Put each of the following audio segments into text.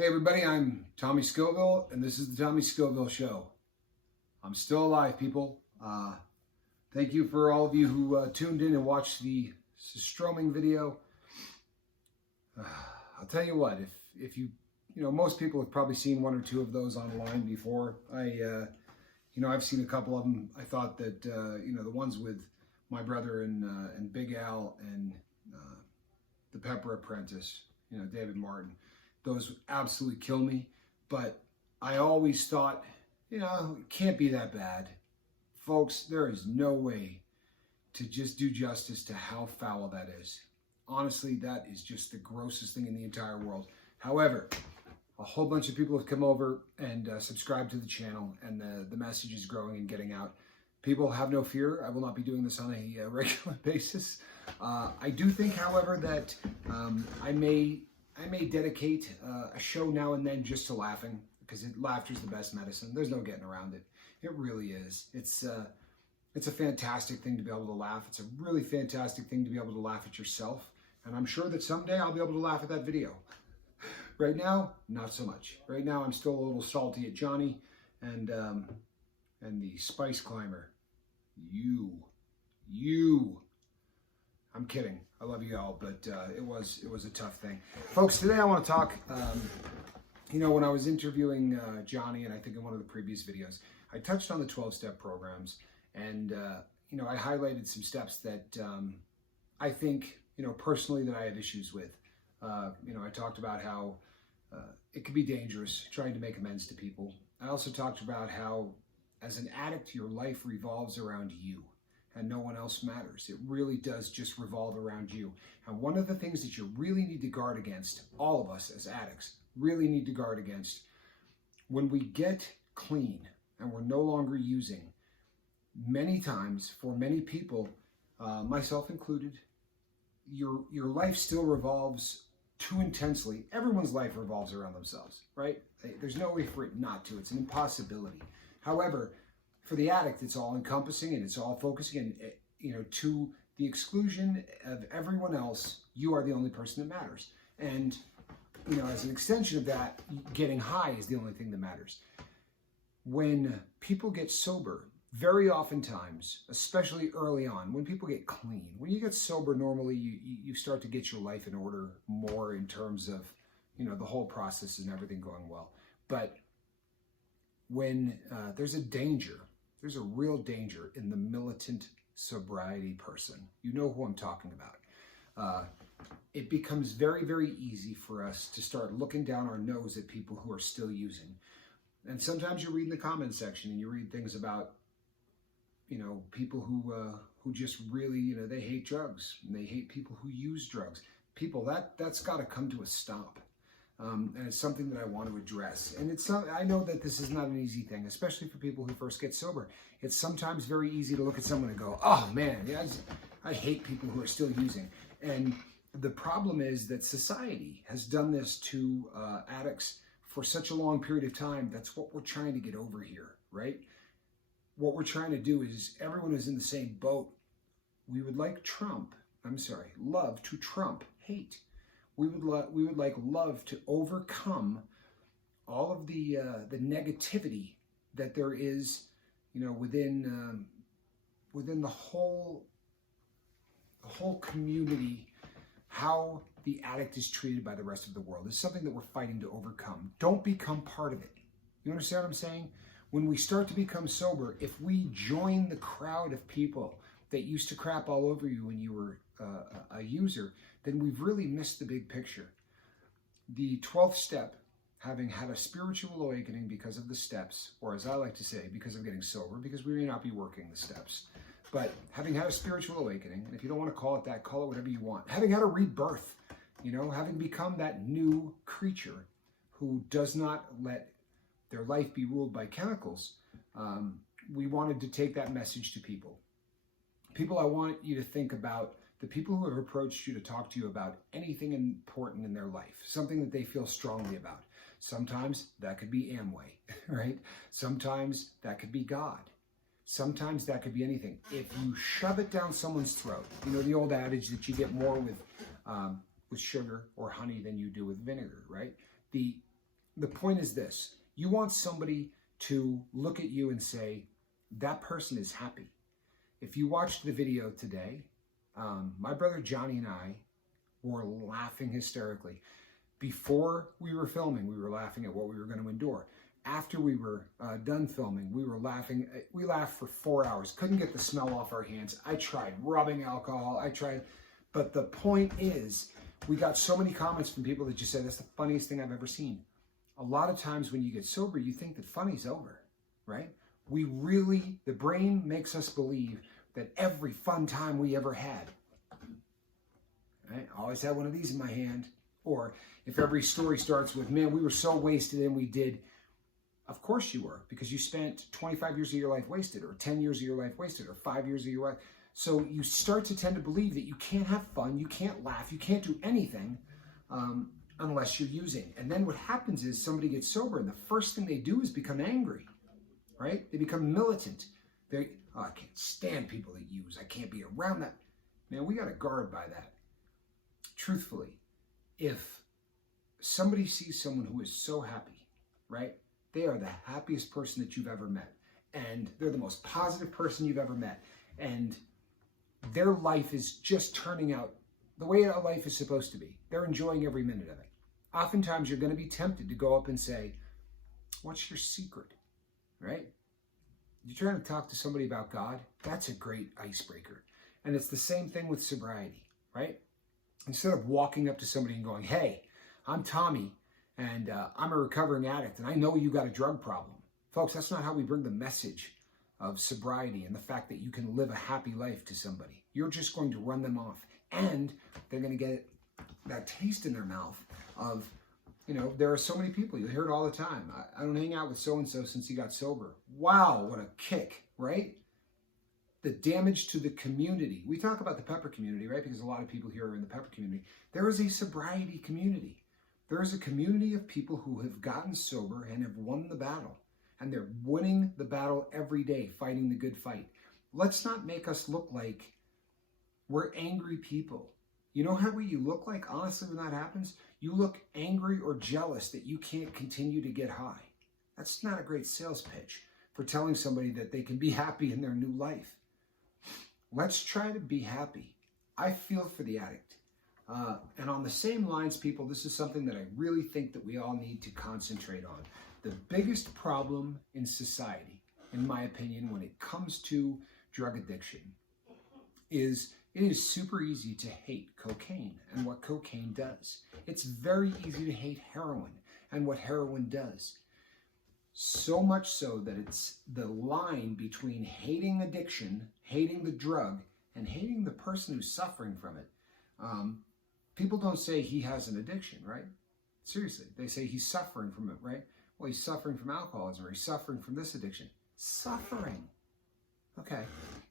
Hey everybody, I'm Tommy Scoville, and this is the Tommy Scoville Show. I'm still alive, people. Thank you for all of you who tuned in and watched the Stroming video. I'll tell you what, if you most people have probably seen one or two of those online before. I've seen a couple of them. I thought that the ones with my brother and Big Al and the Pepper Apprentice, David Martin. Those absolutely kill me, but I always thought, it can't be that bad. Folks, there is no way to just do justice to how foul that is. Honestly, that is just the grossest thing in the entire world. However, a whole bunch of people have come over and subscribed to the channel, and the message is growing and getting out. People have no fear. I will not be doing this on a regular basis. I do think, however, that I may dedicate a show now and then just to laughing, because laughter is the best medicine. There's no getting around it. It really is. It's a fantastic thing to be able to laugh. It's a really fantastic thing to be able to laugh at yourself. And I'm sure that someday I'll be able to laugh at that video. Right now, not so much. Right now, I'm still a little salty at Johnny and the Spice Climber. I'm kidding. I love you all, but it was a tough thing. Folks, today I want to talk, when I was interviewing Johnny, and I think in one of the previous videos, I touched on the 12-step programs, and, I highlighted some steps that I think, personally that I have issues with. I talked about how it can be dangerous trying to make amends to people. I also talked about how, as an addict, your life revolves around you. And no one else matters. It really does just revolve around you. And one of the things that you really need to guard against, all of us as addicts, really need to guard against, when we get clean and we're no longer using, many times, for many people, myself included, your life still revolves too intensely. Everyone's life revolves around themselves, right? There's no way for it not to. It's an impossibility. However, for the addict, it's all encompassing and it's all focusing, and to the exclusion of everyone else, you are the only person that matters. And as an extension of that, getting high is the only thing that matters. When people get sober, very oftentimes, especially early on, when people get clean, when you get sober, normally you start to get your life in order more in terms of the whole process and everything going well. But when there's a real danger in the militant sobriety person. You know who I'm talking about. It becomes very, very easy for us to start looking down our nose at people who are still using. And sometimes you read in the comment section and you read things about, people who just really, they hate drugs and they hate people who use drugs. People, that's got to come to a stop. And it's something that I want to address. And I know that this is not an easy thing, especially for people who first get sober. It's sometimes very easy to look at someone and go, oh man, yeah, I hate people who are still using. And the problem is that society has done this to addicts for such a long period of time. That's what we're trying to get over here, right? What we're trying to do is everyone is in the same boat. We would like love to trump hate. We would like love to overcome all of the negativity that there is, within the whole community. How the addict is treated by the rest of the world is something that we're fighting to overcome. Don't become part of it. You understand what I'm saying? When we start to become sober, if we join the crowd of people that used to crap all over you when you were a user, then we've really missed the big picture. The 12th step, having had a spiritual awakening because of the steps, or as I like to say, because of getting sober, because we may not be working the steps, but having had a spiritual awakening, and if you don't want to call it that, call it whatever you want. Having had a rebirth, having become that new creature who does not let their life be ruled by chemicals, we wanted to take that message to people. People, I want you to think about the people who have approached you to talk to you about anything important in their life, something that they feel strongly about. Sometimes that could be Amway, right? Sometimes that could be God. Sometimes that could be anything. If you shove it down someone's throat, the old adage that you get more with sugar or honey than you do with vinegar, right? The point is this. You want somebody to look at you and say, that person is happy. If you watched the video today, my brother Johnny and I were laughing hysterically. Before we were filming, we were laughing at what we were going to endure. After we were done filming, we were laughing. We laughed for 4 hours. Couldn't get the smell off our hands. I tried rubbing alcohol. But the point is, we got so many comments from people that just said, that's the funniest thing I've ever seen. A lot of times when you get sober, you think that funny's over, right? The brain makes us believe that every fun time we ever had, right? I always had one of these in my hand. Or if every story starts with, man, we were so wasted and we did. Of course you were, because you spent 25 years of your life wasted, or 10 years of your life wasted, or 5 years of your life. So you start to tend to believe that you can't have fun, you can't laugh, you can't do anything unless you're using. And then what happens is somebody gets sober and the first thing they do is become angry, right? They become militant. I can't stand people that use. I can't be around that. Man, we got to guard by that. Truthfully, if somebody sees someone who is so happy, right? They are the happiest person that you've ever met. And they're the most positive person you've ever met. And their life is just turning out the way a life is supposed to be. They're enjoying every minute of it. Oftentimes you're going to be tempted to go up and say, what's your secret, right? You're trying to talk to somebody about God. That's a great icebreaker. And it's the same thing with sobriety, right? Instead of walking up to somebody and going, hey, I'm Tommy, and I'm a recovering addict, and I know you got a drug problem. Folks, that's not how we bring the message of sobriety and the fact that you can live a happy life to somebody. You're just going to run them off, and they're going to get that taste in their mouth of, there are so many people, you hear it all the time. I don't hang out with so-and-so since he got sober. Wow, what a kick, right? The damage to the community. We talk about the Pepper community, right? Because a lot of people here are in the Pepper community. There is a sobriety community. There is a community of people who have gotten sober and have won the battle. And they're winning the battle every day, fighting the good fight. Let's not make us look like we're angry people. You know how you look like, honestly, when that happens? You look angry or jealous that you can't continue to get high. That's not a great sales pitch for telling somebody that they can be happy in their new life. Let's try to be happy. I feel for the addict. And on the same lines, people, this is something that I really think that we all need to concentrate on. The biggest problem in society, in my opinion, when it comes to drug addiction, is it is super easy to hate cocaine and what cocaine does. It's very easy to hate heroin and what heroin does. So much so that it's the line between hating addiction, hating the drug, and hating the person who's suffering from it. People don't say he has an addiction, right? Seriously, they say he's suffering from it, right? Well, he's suffering from alcoholism, or he's suffering from this addiction. Suffering. Okay.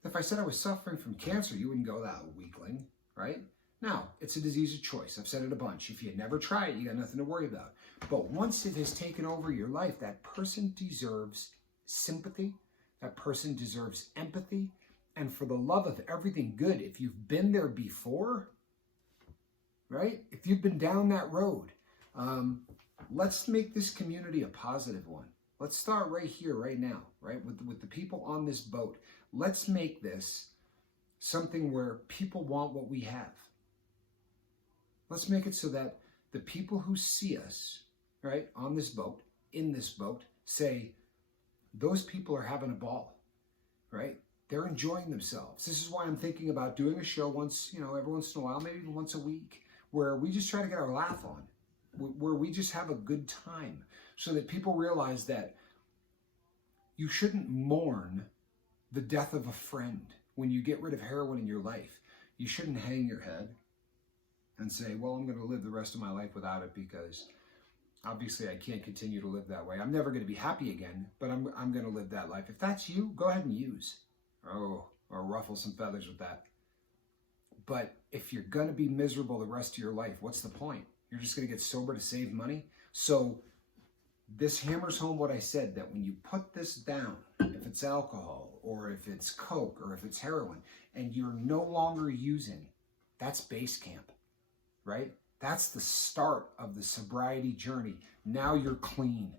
If I said I was suffering from cancer, you wouldn't go, that weakling, right? Now, it's a disease of choice. I've said it a bunch. If you never try it, you got nothing to worry about. But once it has taken over your life, that person deserves sympathy. That person deserves empathy. And for the love of everything good, if you've been there before, right? If you've been down that road, let's make this community a positive one. Let's start right here, right now, right? With the people on this boat. Let's make this something where people want what we have. Let's make it so that the people who see us, right, on this boat, in this boat, say, those people are having a ball, right? They're enjoying themselves. This is why I'm thinking about doing a show once, every once in a while, maybe even once a week, where we just try to get our laugh on, where we just have a good time, so that people realize that you shouldn't mourn the death of a friend when you get rid of heroin in your life. You shouldn't hang your head and say, well, I'm going to live the rest of my life without it because obviously I can't continue to live that way. I'm never going to be happy again, but I'm going to live that life. If that's you, go ahead and use. Or ruffle some feathers with that. But if you're going to be miserable the rest of your life, what's the point? You're just going to get sober to save money? So this hammers home what I said, that when you put this down, if it's alcohol or if it's coke or if it's heroin, and you're no longer using, that's base camp, right? That's the start of the sobriety journey. Now you're clean.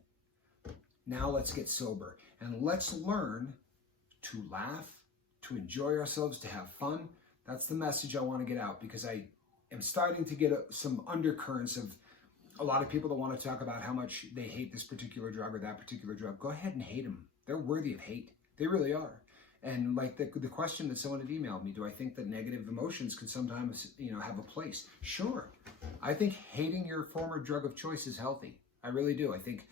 Now let's get sober. And let's learn to laugh, to enjoy ourselves, to have fun. That's the message I want to get out, because I am starting to get some undercurrents of a lot of people that want to talk about how much they hate this particular drug or that particular drug. Go ahead and hate them. They're worthy of hate. They really are. And like the question that someone had emailed me, do I think that negative emotions can sometimes, have a place? Sure. I think hating your former drug of choice is healthy. I really do. I think,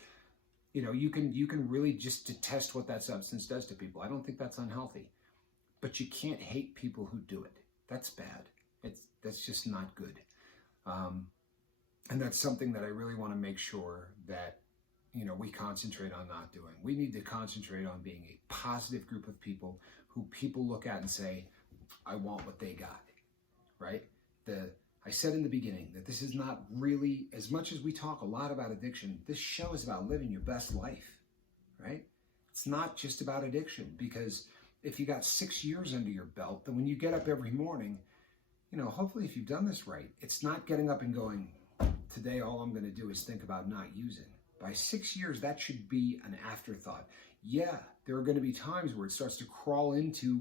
you can really just detest what that substance does to people. I don't think that's unhealthy. But you can't hate people who do it. That's bad. That's just not good. And that's something that I really want to make sure that, we concentrate on not doing. We need to concentrate on being a positive group of people who people look at and say, I want what they got, right? I said in the beginning that this is not really, as much as we talk a lot about addiction, this show is about living your best life, right? It's not just about addiction, because if you got 6 years under your belt, then when you get up every morning, hopefully if you've done this right, it's not getting up and going, today all I'm going to do is think about not using. By 6 years, that should be an afterthought. Yeah, there are going to be times where it starts to crawl into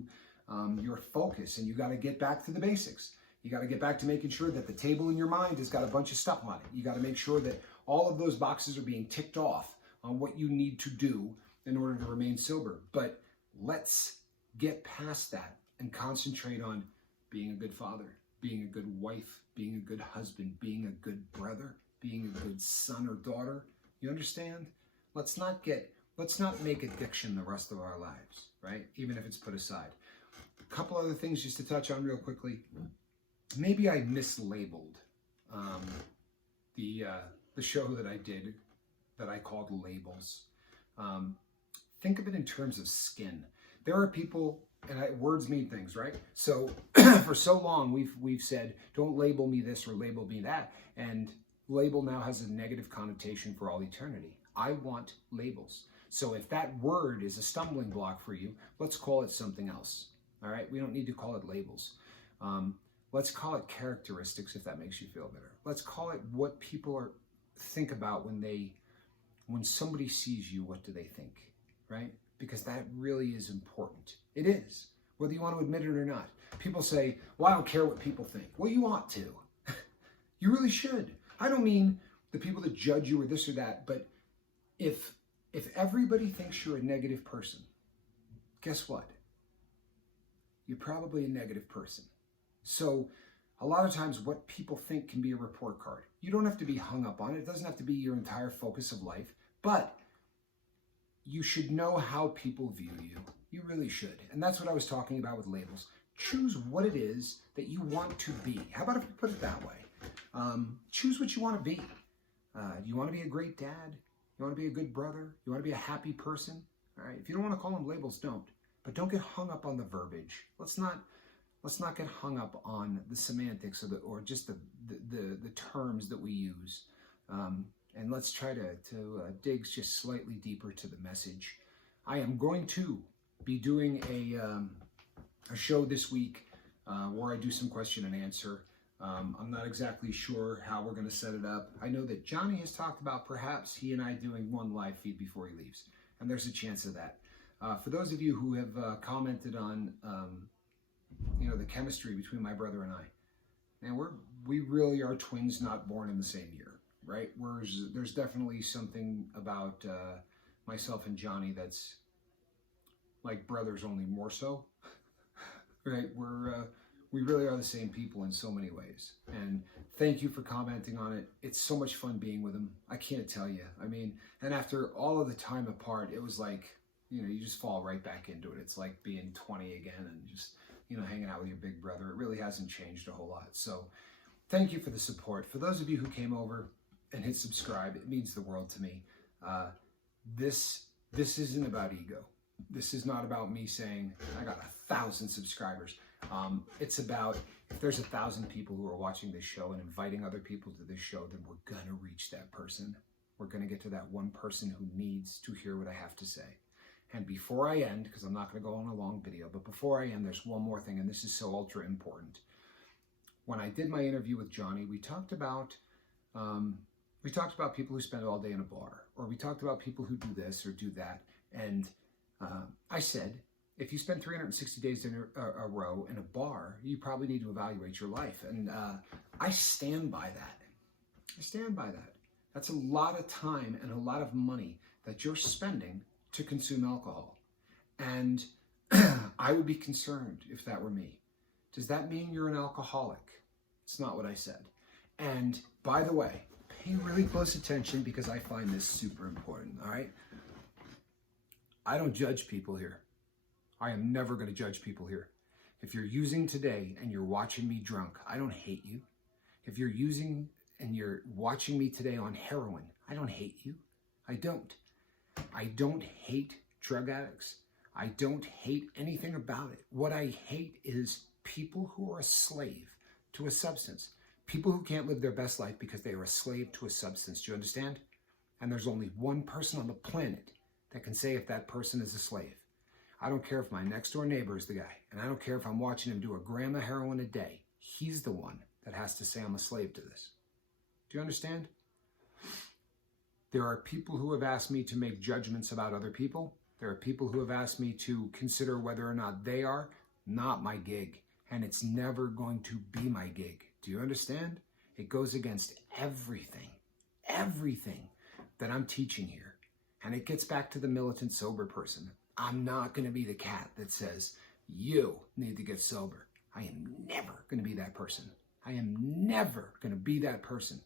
your focus, and you got to get back to the basics. You got to get back to making sure that the table in your mind has got a bunch of stuff on it. You got to make sure that all of those boxes are being ticked off on what you need to do in order to remain sober. But let's get past that and concentrate on being a good father, being a good wife, being a good husband, being a good brother, being a good son or daughter. You understand? Let's not make addiction the rest of our lives, right? Even if it's put aside. A couple other things just to touch on real quickly. Maybe I mislabeled the show that I did that I called Labels. Think of it in terms of skin. There are people, and words mean things, right? So for so long we've said, don't label me this or label me that, and label now has a negative connotation for all eternity. I want labels. So if that word is a stumbling block for you, let's call it something else. All right? We don't need to call it labels. Let's call it characteristics, if that makes you feel better. Let's call it what people think about when somebody sees you. What do they think, right? Because that really is important. It is, whether you want to admit it or not. People say, well, I don't care what people think. Well, you ought to. You really should. I don't mean the people that judge you or this or that, but if everybody thinks you're a negative person, guess what? You're probably a negative person. So a lot of times what people think can be a report card. You don't have to be hung up on it. It doesn't have to be your entire focus of life, but you should know how people view you. You really should. And that's what I was talking about with labels. Choose what it is that you want to be. How about if we put it that way? Choose what you want to be. You want to be a great dad? You want to be a good brother? You want to be a happy person? All right. If you don't want to call them labels, don't. But don't get hung up on the verbiage. Let's not get hung up on the semantics or just the terms that we use. And let's try to dig just slightly deeper to the message. I am going to be doing a show this week where I do some question and answer. I'm not exactly sure how we're going to set it up. I know that Johnny has talked about perhaps he and I doing one live feed before he leaves, and there's a chance of that. For those of you who have commented on, the chemistry between my brother and I, and we really are twins, not born in the same year, right? There's definitely something about myself and Johnny that's like brothers, only more so, right? We really are the same people in so many ways. And thank you for commenting on it. It's so much fun being with him. I can't tell you. I mean, and after all of the time apart, it was like, you just fall right back into it. It's like being 20 again and just, hanging out with your big brother. It really hasn't changed a whole lot. So thank you for the support. For those of you who came over and hit subscribe, it means the world to me. This isn't about ego. This is not about me saying, I got 1,000 subscribers. It's about, if there's 1,000 people who are watching this show and inviting other people to this show, then we're going to reach that person. We're going to get to that one person who needs to hear what I have to say. And before I end, because I'm not going to go on a long video, but before I end, there's one more thing, and this is so ultra important. when I did my interview with Johnny, we talked about people who spend all day in a bar, or we talked about people who do this or do that. And I said, if you spend 360 days in a row in a bar, you probably need to evaluate your life. And I stand by that. I stand by that. That's a lot of time and a lot of money that you're spending to consume alcohol. And I would be concerned if that were me. Does that mean you're an alcoholic? It's not what I said. And by the way, pay really close attention because I find this super important, all right? I don't judge people here. I am never going to judge people here. If you're using today and you're watching me drunk, I don't hate you. If you're using and you're watching me today on heroin, I don't hate you. I don't. I don't hate drug addicts. I don't hate anything about it. What I hate is people who are a slave to a substance. People who can't live their best life because they are a slave to a substance. Do you understand? And there's only one person on the planet that can say if that person is a slave. I don't care if my next door neighbor is the guy, and I don't care if I'm watching him do a gram of heroin a day. He's the one that has to say I'm a slave to this. Do you understand? There are people who have asked me to make judgments about other people. There are people who have asked me to consider whether or not they are. Not my gig. And it's never going to be my gig. Do you understand? It goes against everything that I'm teaching here. And it gets back to the militant sober person. I'm not going to be the cat that says, you need to get sober. I am never going to be that person. I am never going to be that person.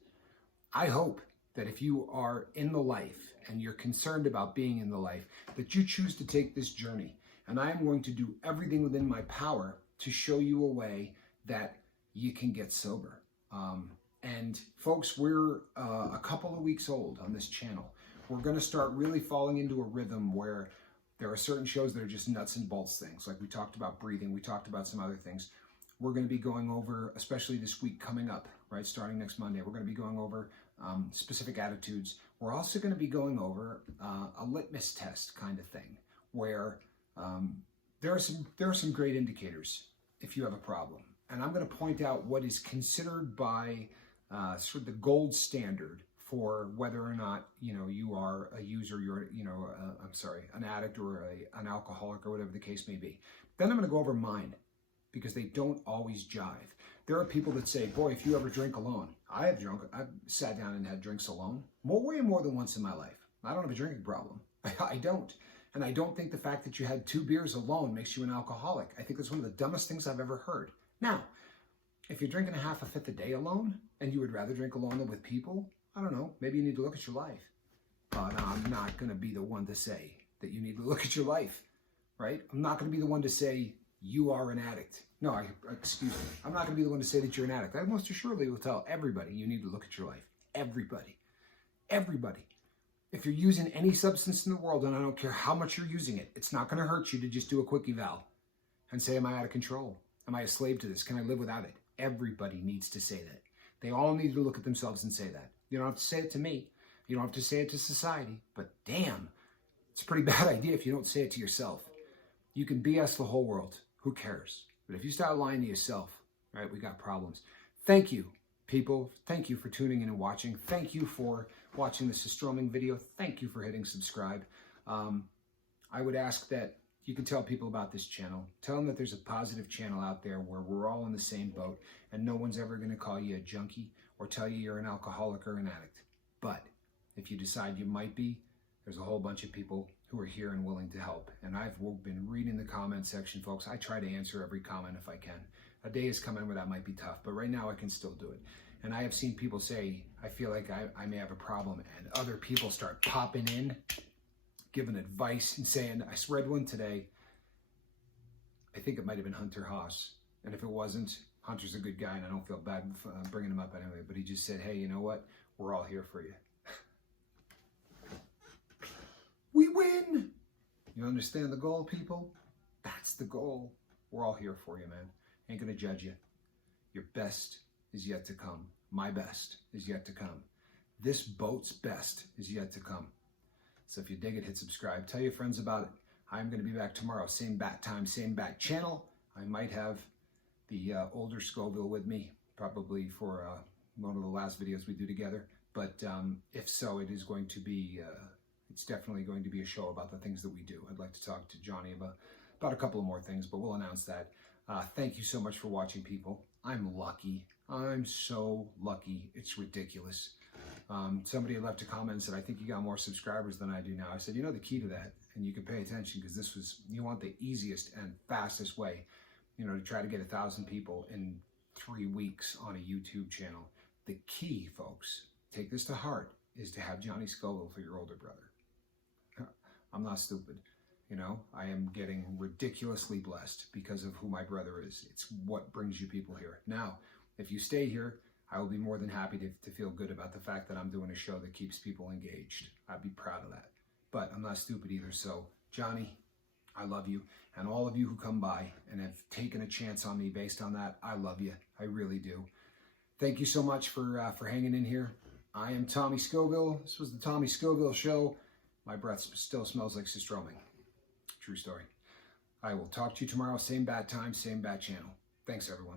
I hope that if you are in the life and you're concerned about being in the life, that you choose to take this journey. And I am going to do everything within my power to show you a way that you can get sober. And folks, we're a couple of weeks old on this channel. We're going to start really falling into a rhythm where there are certain shows that are just nuts and bolts things. Like we talked about breathing. We talked about some other things. We're going to be going over, especially this week coming up, right? Starting next Monday, we're going to be going over specific attitudes. We're also going to be going over a litmus test kind of thing where there are some great indicators if you have a problem. And I'm going to point out what is considered by sort of the gold standard for whether or not, you are a user, you're, an addict or an alcoholic or whatever the case may be. Then I'm going to go over mine because they don't always jive. There are people that say, boy, if you ever drink alone, I've sat down and had drinks alone way more than once in my life. I don't have a drinking problem. I don't. And I don't think the fact that you had 2 beers alone makes you an alcoholic. I think that's one of the dumbest things I've ever heard. Now, if you're drinking a half a fifth a day alone and you would rather drink alone than with people, I don't know, maybe you need to look at your life. But I'm not going to be the one to say that you need to look at your life, right? I'm not going to be the one to say you are an addict. No, excuse me. I'm not going to be the one to say that you're an addict. I most assuredly will tell everybody you need to look at your life. Everybody. Everybody. If you're using any substance in the world, and I don't care how much you're using it, it's not going to hurt you to just do a quick eval and say, am I out of control? Am I a slave to this? Can I live without it? Everybody needs to say that. They all need to look at themselves and say that. You don't have to say it to me. You don't have to say it to society. But damn, it's a pretty bad idea if you don't say it to yourself. You can BS the whole world. Who cares? But if you start lying to yourself, right, we got problems. Thank you, people. Thank you for tuning in and watching. Thank you for watching this Stroming video. Thank you for hitting subscribe. I would ask that you can tell people about this channel. Tell them that there's a positive channel out there where we're all in the same boat and no one's ever going to call you a junkie or tell you you're an alcoholic or an addict. But if you decide you might be, there's a whole bunch of people who are here and willing to help. And I've been reading the comment section, folks. I try to answer every comment if I can. A day is coming where that might be tough, but right now I can still do it. And I have seen people say, I feel like I may have a problem, and other people start popping in, giving advice and saying, I read one today. I think it might have been Hunter Haas. And if it wasn't, Hunter's a good guy and I don't feel bad bringing him up anyway, but he just said, hey, you know what? We're all here for you. We win. You understand the goal, people? That's the goal. We're all here for you, man. Ain't gonna judge you. Your best is yet to come. My best is yet to come. This boat's best is yet to come. So if you dig it, hit subscribe. Tell your friends about it. I'm going to be back tomorrow. Same bat time, same bat channel. I might have the older Scoville with me, probably for one of the last videos we do together. But if so, it is going to be, it's definitely going to be a show about the things that we do. I'd like to talk to Johnny about a couple of more things, but we'll announce that. Thank you so much for watching, people. I'm lucky. I'm so lucky. It's ridiculous. Somebody left a comment and said, I think you got more subscribers than I do now. I said, you know the key to that, and you can pay attention because this was, you want the easiest and fastest way, you know, to try to get 1,000 people in 3 weeks on a YouTube channel. The key, folks, take this to heart, is to have Johnny Scoville for your older brother. I'm not stupid. You know, I am getting ridiculously blessed because of who my brother is. It's what brings you people here. Now, if you stay here, I will be more than happy to feel good about the fact that I'm doing a show that keeps people engaged. I'd be proud of that. But I'm not stupid either. So, Johnny, I love you. And all of you who come by and have taken a chance on me based on that, I love you. I really do. Thank you so much for hanging in here. I am Tommy Scoville. This was the Tommy Scoville Show. My breath still smells like Sistroming. True story. I will talk to you tomorrow. Same bat time, same bat channel. Thanks, everyone.